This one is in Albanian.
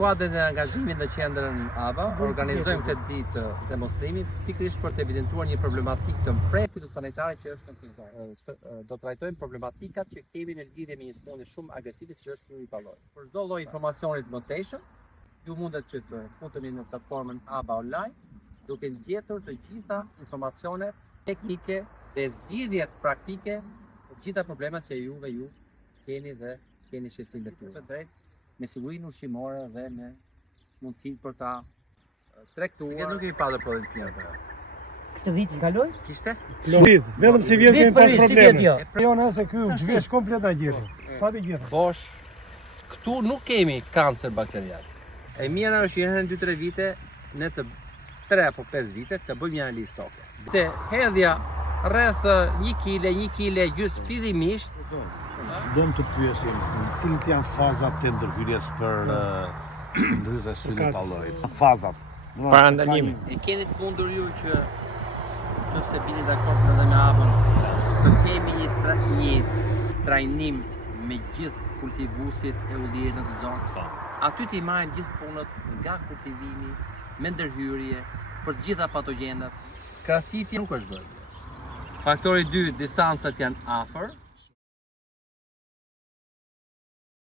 Kuadrin e angazhimit në qendrën ABA, organizojmë këtë ditë të demonstrimi pikërisht për të evidentuar një problematikë të mprehtë fitosanitare që është në këtë zonë. Do trajtojmë problematikat që kemi në lidhje me një sëmundje shumë agresive si është sulmi i pallojit. Për çdo lloj informacioni të mëtejshëm, ju mundet që të futeni në platformën ABA online, duke gjetur të gjitha informacionet teknike dhe zgjidhjet praktike për gjitha problemet që ju keni dhe keni shesin të tuaj. Me sigurinë ushqimore dhe me mundësi për ta tregtuar. Se nuk kemi pasur prodhim të tjerë. Këtë vit kaloi? Kishte? Vit, vetëm si vjet kemi pas probleme. Jo, nëse ky u zhvesh komplet a gjithë. S'pati gjithë. Bosh, këtu nuk kemi kancer bakterial. E mira është që herën 2-3 vite, ne të 3 apo 5 vite të bëjmë një analizë stoke. Te hedhja rreth 1 kg gjysmë fillimisht. Dom të pyesim, cilat janë fazat të ndërhyrjes për ndryshe sulmi i pallojit? Fazat. Parandalimi. E keni të mundur ju që nëse bini dakord edhe me ABA-n, të kemi një trajnim me gjithë kultivuesit e ullirit në këtë zonë. Aty t'i marrin gjithë punët nga kultivimi, me ndërhyrje, për të gjitha patogjenat. Krahasitja nuk është bërë. Faktori 2, distancat janë afër.